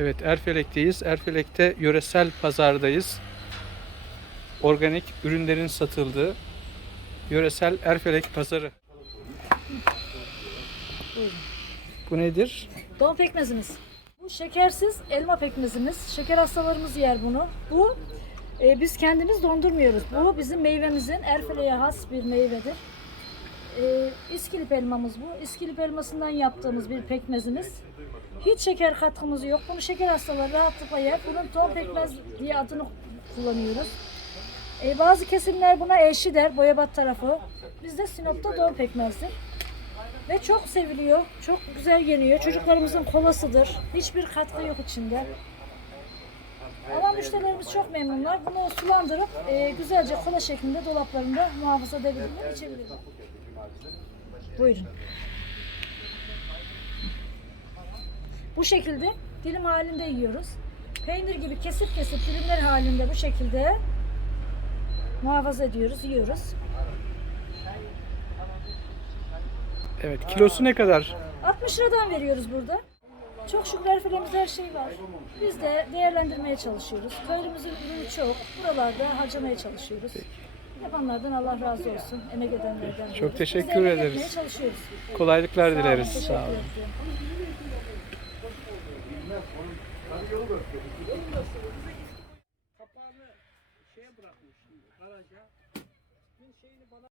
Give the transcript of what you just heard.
Evet Erfelek'teyiz. Erfelek'te yöresel pazardayız. Organik ürünlerin satıldığı yöresel Erfelek pazarı. Bu nedir? Don pekmezimiz. Bu şekersiz elma pekmezimiz. Şeker hastalarımız yer bunu. Bu e, biz kendimiz dondurmuyoruz. Bu bizim meyvemizin Erfele'ye has bir meyvedir. E, İskilip elmamız bu. İskilip elmasından yaptığımız bir pekmezimiz. Hiç şeker katkımız yok. Bunu şeker hastaları rahatlıkla yer. Bunun ton pekmez diye adını kullanıyoruz. E, bazı kesimler buna eşi der, boyabat tarafı. Bizde Sinop'ta don pekmezdir. Ve çok seviliyor, çok güzel yeniyor. Çocuklarımızın kolasıdır. Hiçbir katkı yok içinde. Ama müşterilerimiz çok memnunlar. Bunu sulandırıp e, güzelce kola şeklinde dolaplarında muhafaza edebilirler, içebilirler. Buyurun. Bu şekilde dilim halinde yiyoruz. Peynir gibi kesip kesip dilimler halinde bu şekilde muhafaza ediyoruz, yiyoruz. Evet kilosu ne kadar? 60 liradan veriyoruz burada. Çok şükür Erfelemizde her şey var. Biz de değerlendirmeye çalışıyoruz. Köylümüzün ürünü çok. Buralarda harcamaya çalışıyoruz. Yapanlardan Allah razı olsun. Emek edenlerden. Çok Biz teşekkür ederiz. etmeye çalışıyoruz. Kolaylıklar Sağ olun, yol gösteriyor. Yol gösteriyor. Bize gitti. Kapağını şeye bırakmış şimdi, garaja. Dün şeyini bana